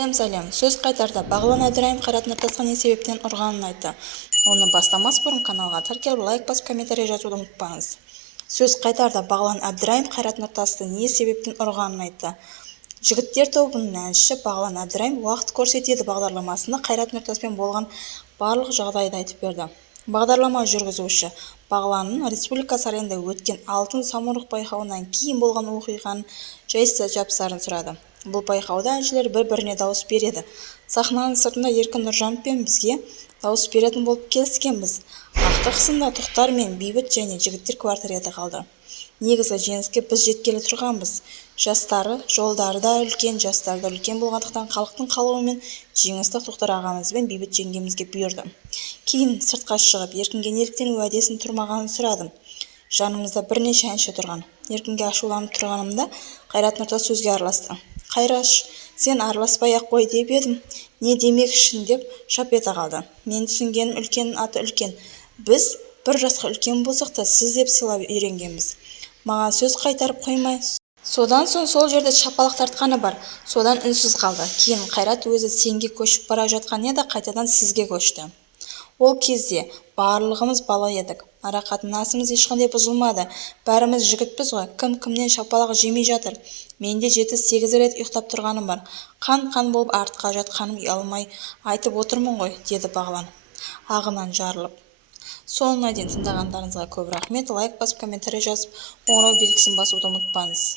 Сәлем. Сөз қайтарда Бағлан Әбдірайым Қайрат Нұртасқа не себептен ұрғанын айтты. Оны бастамас бұрын каналға тіркеліп лайк басып комментарий жазуды ұмытпаңыз. Сөз қайтарда Бағлан Әбдірайым Қайрат Нұртасты не себептен ұрғанын айтты. Жігіттер тобының әншісі Бағлан Әбдірайым уақыт көрсетеді бағдарламасында Қайрат Нұртаспен болған барлық жағдайды айтып берді. Бағдарлама жүргізуші Бағланның Республика сарайында өткен алтын самұрық байқауынан кейін болған оқиғаның жай-жапсарын сұрады. Бұл байқауда әншілер бір-біріне дауыс береді. Сахнаның сыртында Еркін Нұржановпен бізге дауыс беретін болып келіскенбіз. Ақтық сында Тоқтар мен Бейбіт және жігіттер квартеті қалды. Негізгі жеңіске біз жеткелі тұрғанбыз. Жастары, жолдары да үлкен, жастары да үлкен болғандықтан халықтың қалауымен жеңісті Тоқтар ағамыз бен Бейбіт жеңгемізге бұйырды. Кейін сыртқа шығып, Еркінге неліктен уәдесін тұрмағанын сұрадым. Жанымызда бірнеше әнші тұрған. Еркінге ашуланып тұрғанымда Қайрат Нұртас сөзге араласты. Қайраш, сен араласпай-ақ қой деп едім. Не демекшін деп шап ете қалды. Мен түсінгенім үлкеннің аты үлкен. Біз бір жасқа үлкен болсақ та сіз деп сыйлап үйренгенбіз. Маған сөз қайтарып қоймай. Содан соң сол жерде шапалақ тартқаны бар. Содан үнсіз қалды. Кейін Қайрат өзі сенге көшіп бара жатқан еді, қайтадан сізге көшті. Ол кезде барлығымыз бала едік. Ара қатынасымыз ешқандай бұзылмады. Бәріміз жігітпіз ғой. Кім-кімнен шапалақ жемей жатыр. Менде 7-8 рет ұйықтап тұрғаным бар. Қан-қан болып артқа жатқаным ұялмай айтып отырмын ғой, деді Бағлан, ағынан жарылып. Соңына дейін тыңдағандарыңызға көп рахмет. Лайк басып, комментарий жазып, қоңырау белгісін басуды ұмытпаңыз.